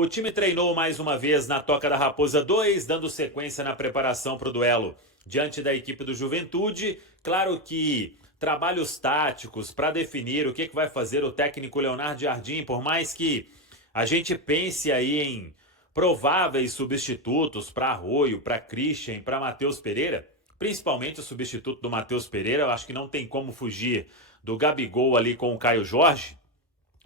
o time treinou mais uma vez na Toca da Raposa 2, dando sequência na preparação para o duelo diante da equipe do Juventude. Claro que trabalhos táticos para definir o que vai fazer o técnico Leonardo Jardim, por mais que a gente pense aí em prováveis substitutos para Arroio, para Christian, para Matheus Pereira, principalmente o substituto do Matheus Pereira, eu acho que não tem como fugir do Gabigol ali com o Caio Jorge,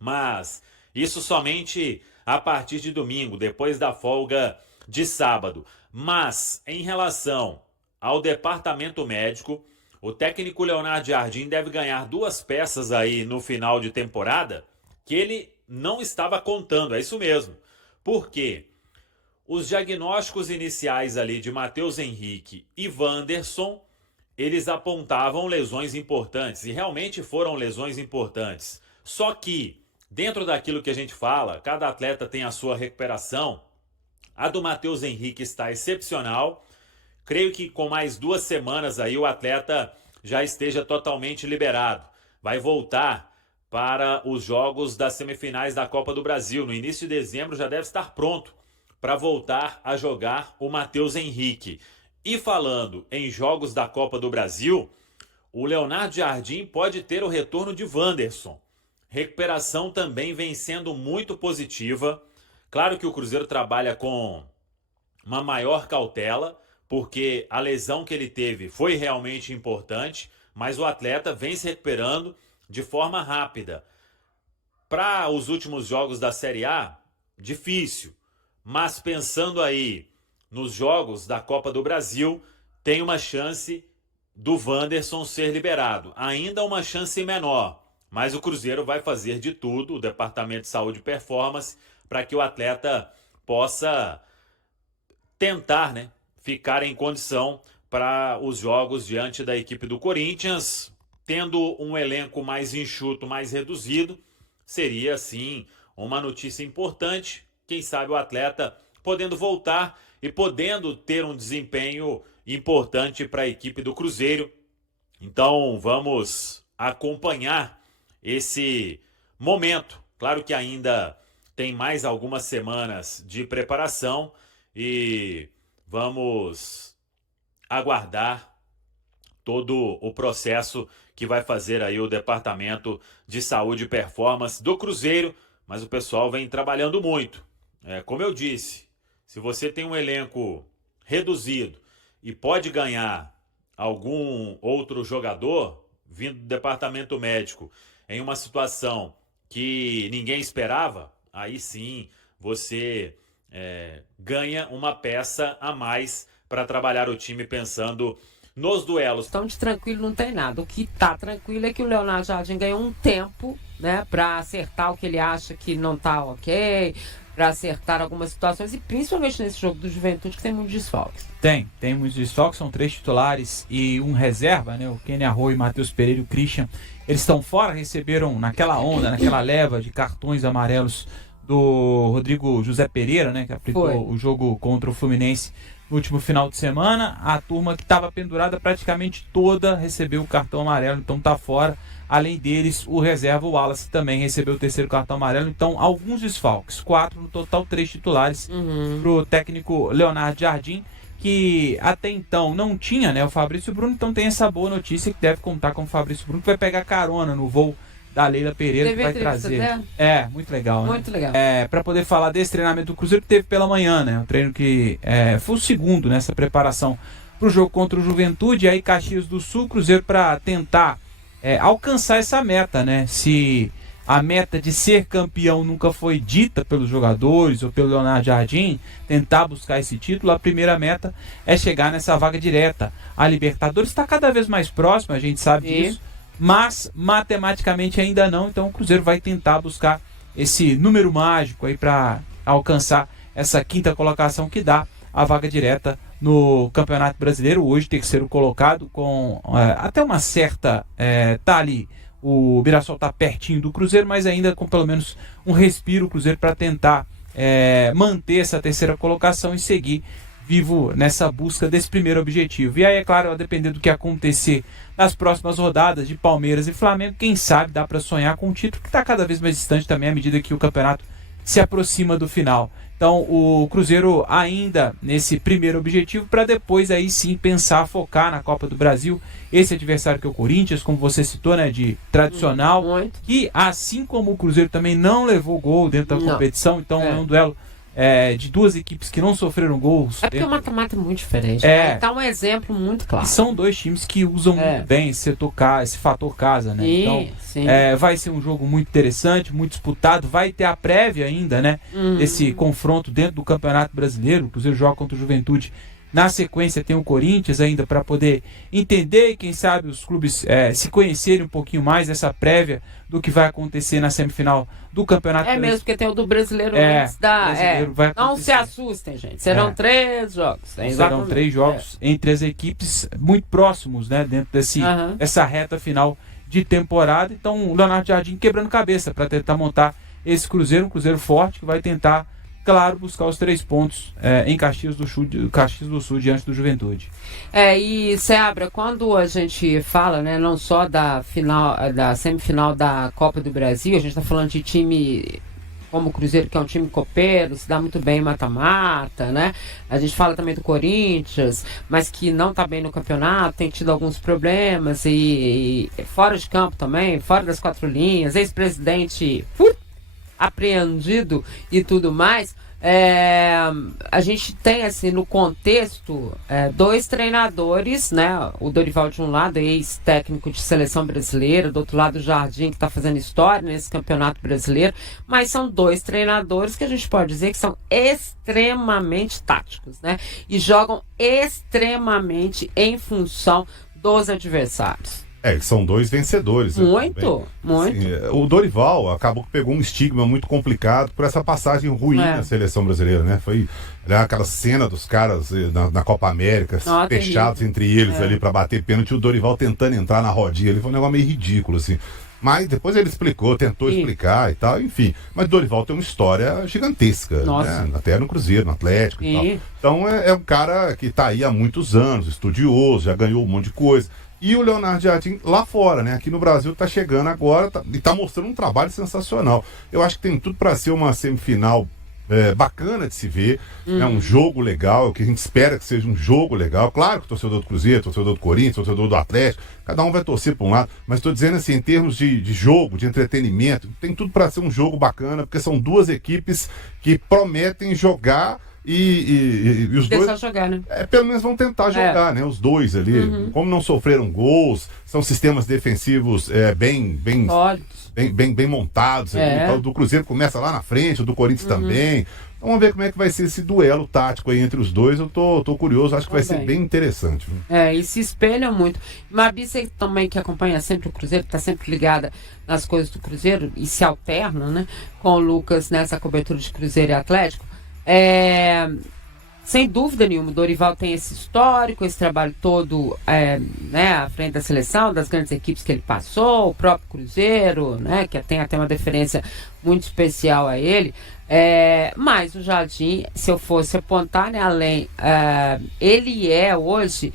mas isso somente a partir de domingo, depois da folga de sábado. Mas, em relação ao departamento médico, o técnico Leonardo Jardim deve ganhar 2 peças aí no final de temporada que ele não estava contando, é isso mesmo. Por quê? Os diagnósticos iniciais ali de Matheus Henrique e Wanderson, eles apontavam lesões importantes, e realmente foram lesões importantes. Só que, dentro daquilo que a gente fala, cada atleta tem a sua recuperação. A do Matheus Henrique está excepcional. Creio que com mais 2 semanas aí o atleta já esteja totalmente liberado. Vai voltar para os jogos das semifinais da Copa do Brasil. No início de dezembro já deve estar pronto para voltar a jogar o Matheus Henrique. E falando em jogos da Copa do Brasil, o Leonardo Jardim pode ter o retorno de Wanderson. Recuperação também vem sendo muito positiva. Claro que o Cruzeiro trabalha com uma maior cautela, porque a lesão que ele teve foi realmente importante, mas o atleta vem se recuperando de forma rápida. Para os últimos jogos da Série A, difícil, mas pensando aí nos jogos da Copa do Brasil, tem uma chance do Wanderson ser liberado. Ainda uma chance menor, mas o Cruzeiro vai fazer de tudo, o Departamento de Saúde e Performance, para que o atleta possa tentar, ficar em condição para os jogos diante da equipe do Corinthians. Tendo um elenco mais enxuto, mais reduzido, seria, sim, uma notícia importante. Quem sabe o atleta podendo voltar e podendo ter um desempenho importante para a equipe do Cruzeiro. Então vamos acompanhar esse momento. Claro que ainda tem mais algumas semanas de preparação e vamos aguardar todo o processo que vai fazer aí o Departamento de Saúde e Performance do Cruzeiro, mas o pessoal vem trabalhando muito. Como eu disse, se você tem um elenco reduzido e pode ganhar algum outro jogador vindo do departamento médico em uma situação que ninguém esperava, aí sim você ganha uma peça a mais para trabalhar o time pensando nos duelos. Então de tranquilo não tem nada. O que tá tranquilo é que o Leonardo Jardim ganhou um tempo, para acertar o que ele acha que não tá ok, para acertar algumas situações, e principalmente nesse jogo do Juventude que tem muitos desfalques. Tem muitos desfalques, são 3 titulares e um reserva, o Kenny Arroio, Matheus Pereira e o Christian. Eles estão fora, receberam naquela onda, naquela leva de cartões amarelos do Rodrigo José Pereira, que aplicou o jogo contra o Fluminense no último final de semana. A turma que estava pendurada praticamente toda recebeu o cartão amarelo, então está fora. Além deles, o reserva, o Wallace, também recebeu o 3º cartão amarelo. Então, alguns desfalques. 4 no total, 3 titulares para o técnico Leonardo Jardim, que até então não tinha, o Fabrício Bruno. Então tem essa boa notícia que deve contar com o Fabrício Bruno, que vai pegar carona no voo da Leila Pereira, que vai trazer. Muito legal, Muito legal. Para poder falar desse treinamento do Cruzeiro que teve pela manhã, um treino que foi o segundo nessa preparação para o jogo contra o Juventude. E aí Caxias do Sul, Cruzeiro para tentar alcançar essa meta, Se a meta de ser campeão nunca foi dita pelos jogadores ou pelo Leonardo Jardim, tentar buscar esse título, a primeira meta é chegar nessa vaga direta. A Libertadores está cada vez mais próxima, a gente sabe disso, mas matematicamente ainda não. Então o Cruzeiro vai tentar buscar esse número mágico aí para alcançar essa 5ª colocação que dá a vaga direta no Campeonato Brasileiro. Hoje 3º colocado com até uma certa tá ali, o Mirassol tá pertinho do Cruzeiro, mas ainda com pelo menos um respiro o Cruzeiro para tentar manter essa 3ª colocação e seguir vivo nessa busca desse primeiro objetivo. E aí, é claro, a depender do que acontecer nas próximas rodadas de Palmeiras e Flamengo, quem sabe dá para sonhar com um título que está cada vez mais distante também à medida que o campeonato se aproxima do final. Então o Cruzeiro ainda nesse primeiro objetivo, para depois aí sim pensar, focar na Copa do Brasil. Esse adversário que é o Corinthians, como você citou, né, de tradicional, que assim como o Cruzeiro também não levou gol dentro da competição, então é um duelo de duas equipes que não sofreram gols. É porque o mata-mata é muito diferente. Então um exemplo muito claro. E são dois times que usam muito bem esse fator casa, né? Então vai ser um jogo muito interessante, muito disputado. Vai ter a prévia ainda, né? Desse confronto dentro do Campeonato Brasileiro. O Cruzeiro joga contra o Juventude. Na sequência tem o Corinthians ainda para poder entender, quem sabe os clubes se conhecerem um pouquinho mais dessa prévia do que vai acontecer na semifinal do Campeonato Brasileiro. Mesmo, porque tem o do Brasileiro antes da... Não se assustem, gente. Serão 3 jogos. Serão 3 jogos entre as equipes muito próximos, né? Dentro dessa reta final de temporada. Então o Leonardo Jardim quebrando cabeça para tentar montar esse Cruzeiro, um Cruzeiro forte que vai tentar, claro, buscar os 3 pontos em Caxias do Sul diante do Juventude. E Seabra, quando a gente fala, né, não só da semifinal da Copa do Brasil, a gente está falando de time como o Cruzeiro, que é um time copeiro, se dá muito bem em mata-mata, né? A gente fala também do Corinthians, mas que não está bem no campeonato, tem tido alguns problemas e fora de campo também, fora das 4 linhas, ex-presidente apreendido e tudo mais. A gente tem, assim, no contexto, 2 treinadores, né? O Dorival de um lado, ex-técnico de seleção brasileira, do outro lado o Jardim, que está fazendo história nesse campeonato brasileiro, mas são 2 treinadores que a gente pode dizer que são extremamente táticos, né? E jogam extremamente em função dos adversários. São 2 vencedores. Muito. Assim, o Dorival acabou que pegou um estigma muito complicado por essa passagem ruim na seleção brasileira, né? Foi aquela cena dos caras na Copa América, fechados entre eles ali para bater pênalti, o Dorival tentando entrar na rodinha, ele foi um negócio meio ridículo, assim. Mas depois ele tentou explicar e tal, enfim. Mas Dorival tem uma história gigantesca, né? Até no Cruzeiro, no Atlético e tal. Então é um cara que tá aí há muitos anos, estudioso, já ganhou um monte de coisa. E o Leonardo Jardim lá fora, né? Aqui no Brasil tá chegando agora e tá mostrando um trabalho sensacional. Eu acho que tem tudo para ser uma semifinal bacana de se ver, é um jogo legal, o que a gente espera que seja um jogo legal. Claro que o torcedor do Cruzeiro, torcedor do Corinthians, torcedor do Atlético, cada um vai torcer para um lado, mas estou dizendo assim, em termos de jogo, de entretenimento, tem tudo para ser um jogo bacana, porque são 2 equipes que prometem jogar. E os dois jogar, né? Pelo menos vão tentar jogar, né? Os 2 ali, como não sofreram gols, são sistemas defensivos bem montados. Então, o do Cruzeiro começa lá na frente, o do Corinthians também. Então, vamos ver como é que vai ser esse duelo tático aí entre os 2. Eu tô curioso, acho que vai ser bem interessante. E se espelha muito. Mabi, você também que acompanha sempre o Cruzeiro, está sempre ligada nas coisas do Cruzeiro e se alterna, né, com o Lucas nessa cobertura de Cruzeiro e Atlético. Sem dúvida nenhuma, o Dorival tem esse histórico, esse trabalho todo né, à frente da seleção, das grandes equipes que ele passou, o próprio Cruzeiro, né, que tem até uma deferência muito especial a ele. Mas o Jardim, se eu fosse apontar, né, além, ele hoje,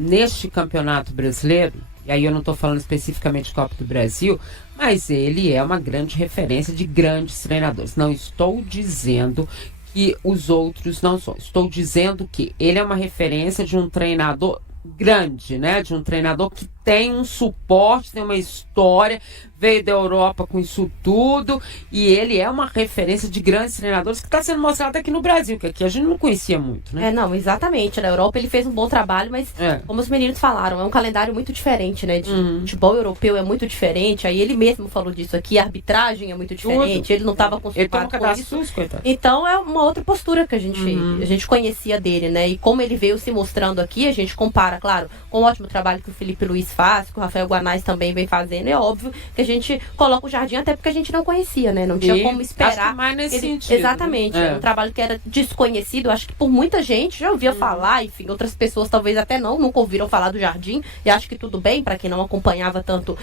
neste campeonato brasileiro, e aí eu não estou falando especificamente de Copa do Brasil, mas ele é uma grande referência de grandes treinadores. Não estou dizendo que os outros não são. Estou dizendo que ele é uma referência de um treinador grande, né? De um treinador que tem um suporte, tem uma história, veio da Europa com isso tudo, e ele é uma referência de grandes treinadores que está sendo mostrado aqui no Brasil, que aqui a gente não conhecia muito, né? Não, exatamente. Na Europa ele fez um bom trabalho, mas como os meninos falaram, é um calendário muito diferente, né? De futebol europeu é muito diferente, aí ele mesmo falou disso aqui, a arbitragem é muito diferente, ele não estava acostumado com isso. Então é uma outra postura que a gente conhecia dele, né? E como ele veio se mostrando aqui, a gente compara, claro, com o ótimo trabalho que o Felipe Luiz faz, que o Rafael Guanais também vem fazendo, é óbvio que a gente coloca o Jardim até porque a gente não conhecia, né? Não tinha como esperar. Acho que mais nesse sentido. Exatamente. É um trabalho que era desconhecido, acho que por muita gente já ouvia falar, enfim, outras pessoas talvez até nunca ouviram falar do Jardim, e acho que tudo bem para quem não acompanhava tanto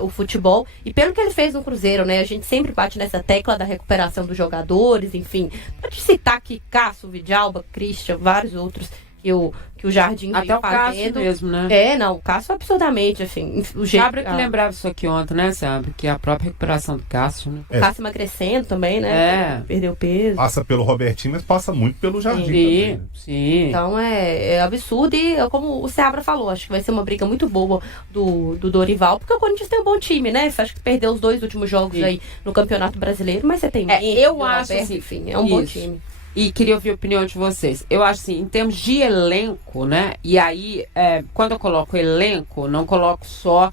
o futebol. E pelo que ele fez no Cruzeiro, né? A gente sempre bate nessa tecla da recuperação dos jogadores, enfim. Pode citar aqui Cássio, Vidalba, Christian, vários outros que o Jardim até o fazendo. Cássio mesmo, né? O Cássio absurdamente, assim, o jeito... Sabe que lembrava isso aqui ontem, né, sabe? Que a própria recuperação do Cássio, né? O Cássio emagrecendo também, né? Perdeu peso. Passa pelo Robertinho, mas passa muito pelo Jardim também. Sim. Então é absurdo e como o Seabra falou, acho que vai ser uma briga muito boa do Dorival, porque o Corinthians tem um bom time, né? Acho que perdeu os 2 últimos jogos aí no Campeonato Brasileiro, mas você tem eu acho Alberto, assim, enfim, é um bom time. E queria ouvir a opinião de vocês. Eu acho assim, em termos de elenco, né? E aí, quando eu coloco elenco, não coloco só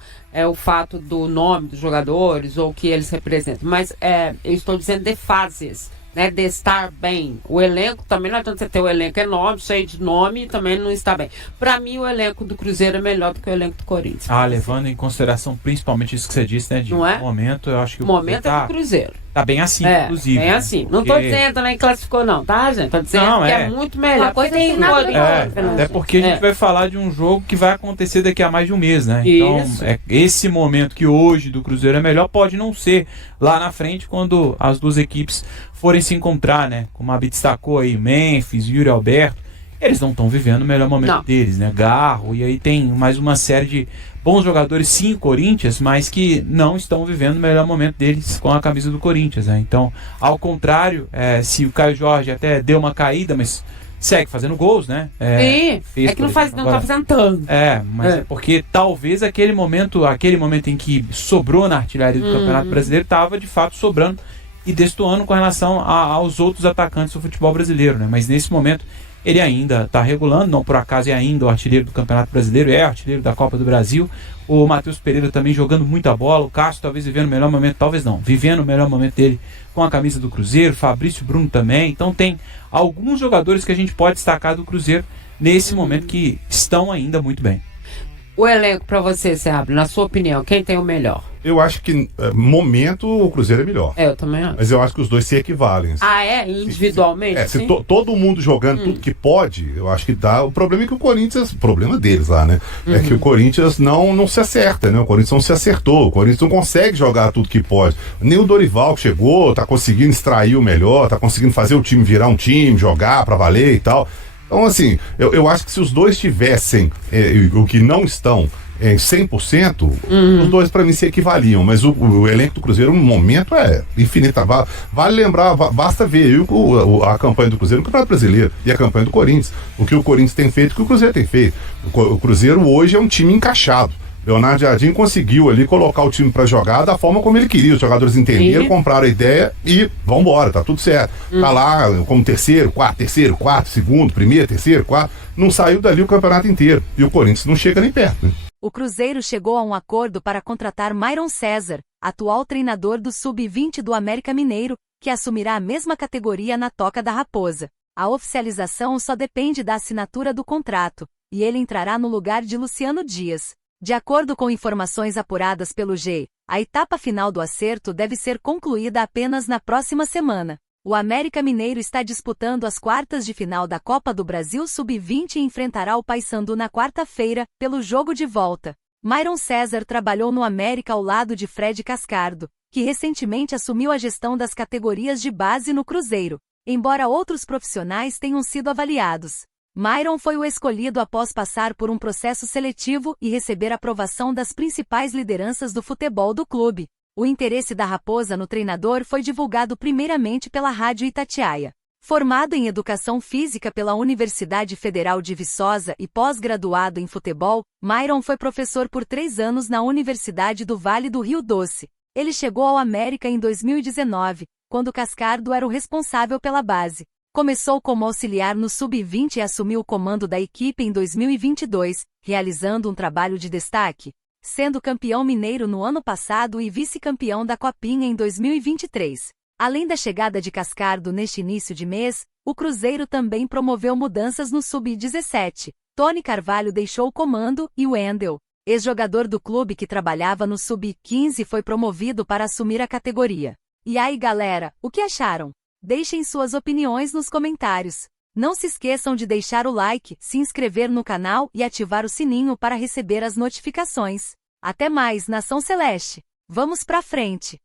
o fato do nome dos jogadores ou o que eles representam, mas eu estou dizendo de fases, né? De estar bem. O elenco também, não adianta você ter o elenco enorme, cheio de nome, e também não está bem. Para mim, o elenco do Cruzeiro é melhor do que o elenco do Corinthians. Levando em consideração principalmente isso que você disse, né? De não é? momento, eu acho que o momento é do Cruzeiro. Tá bem assim, inclusive. Bem assim. Não tô dizendo nem classificou, não, tá, gente? Tô dizendo que é muito melhor. Uma coisa tem nada até porque a gente vai falar de um jogo que vai acontecer daqui a mais de um mês, né? Então, esse momento que hoje do Cruzeiro é melhor, pode não ser lá na frente, quando as duas equipes forem se encontrar, né? Como a Bia destacou aí, Memphis, Yuri Alberto, eles não estão vivendo o melhor momento deles, né? Garro, e aí tem mais uma série de bons jogadores, sim, Corinthians, mas que não estão vivendo o melhor momento deles com a camisa do Corinthians, né? Então, ao contrário, se o Caio Jorge até deu uma caída, mas segue fazendo gols, né? Que não tá fazendo tanto. Mas é porque talvez aquele momento em que sobrou na artilharia do Campeonato Brasileiro estava de fato sobrando e destoando com relação aos outros atacantes do futebol brasileiro, né? Mas nesse momento ele ainda está regulando, não por acaso é ainda o artilheiro do Campeonato Brasileiro, é artilheiro da Copa do Brasil. O Matheus Pereira também jogando muita bola, o Cássio talvez vivendo o melhor momento, talvez não, vivendo o melhor momento dele com a camisa do Cruzeiro, Fabrício Bruno também. Então tem alguns jogadores que a gente pode destacar do Cruzeiro nesse momento que estão ainda muito bem. O elenco para você, Seabra, na sua opinião, quem tem o melhor? Eu acho que, momento, o Cruzeiro é melhor. Eu também acho. Mas eu acho que os dois se equivalem. Individualmente? Se todo mundo jogando tudo que pode, eu acho que dá. O problema é que o Corinthians, o problema deles lá, né? É que o Corinthians não se acerta, né? O Corinthians não se acertou. O Corinthians não consegue jogar tudo que pode. Nem o Dorival que chegou, tá conseguindo extrair o melhor, tá conseguindo fazer o time virar um time, jogar pra valer e tal. Então, assim, eu acho que se os dois tivessem o que não estão em 100%, os dois para mim se equivaliam, mas o elenco do Cruzeiro no momento é infinita. Vale lembrar, basta ver a campanha do Cruzeiro no Campeonato Brasileiro e a campanha do Corinthians, o que o Corinthians tem feito e o que o Cruzeiro tem feito. O Cruzeiro hoje é um time encaixado. Leonardo Jardim conseguiu ali colocar o time para jogar da forma como ele queria. Os jogadores entenderam, compraram a ideia e vambora, tá tudo certo. Tá lá como terceiro, quarto, segundo, primeiro, terceiro, quarto. Não saiu dali o campeonato inteiro. E o Corinthians não chega nem perto, né? O Cruzeiro chegou a um acordo para contratar Myron César, atual treinador do Sub-20 do América Mineiro, que assumirá a mesma categoria na Toca da Raposa. A oficialização só depende da assinatura do contrato, e ele entrará no lugar de Luciano Dias. De acordo com informações apuradas pelo G, a etapa final do acerto deve ser concluída apenas na próxima semana. O América Mineiro está disputando as quartas de final da Copa do Brasil Sub-20 e enfrentará o Paysandu na quarta-feira, pelo jogo de volta. Myron César trabalhou no América ao lado de Fred Cascardo, que recentemente assumiu a gestão das categorias de base no Cruzeiro, embora outros profissionais tenham sido avaliados. Myron foi o escolhido após passar por um processo seletivo e receber aprovação das principais lideranças do futebol do clube. O interesse da Raposa no treinador foi divulgado primeiramente pela Rádio Itatiaia. Formado em Educação Física pela Universidade Federal de Viçosa e pós-graduado em futebol, Myron foi professor por 3 anos na Universidade do Vale do Rio Doce. Ele chegou ao América em 2019, quando Cascardo era o responsável pela base. Começou como auxiliar no Sub-20 e assumiu o comando da equipe em 2022, realizando um trabalho de destaque, sendo campeão mineiro no ano passado e vice-campeão da Copinha em 2023. Além da chegada de Cascardo neste início de mês, o Cruzeiro também promoveu mudanças no Sub-17. Tony Carvalho deixou o comando e o Wendel, ex-jogador do clube que trabalhava no Sub-15, foi promovido para assumir a categoria. E aí, galera, o que acharam? Deixem suas opiniões nos comentários. Não se esqueçam de deixar o like, se inscrever no canal e ativar o sininho para receber as notificações. Até mais, Nação Celeste! Vamos pra frente!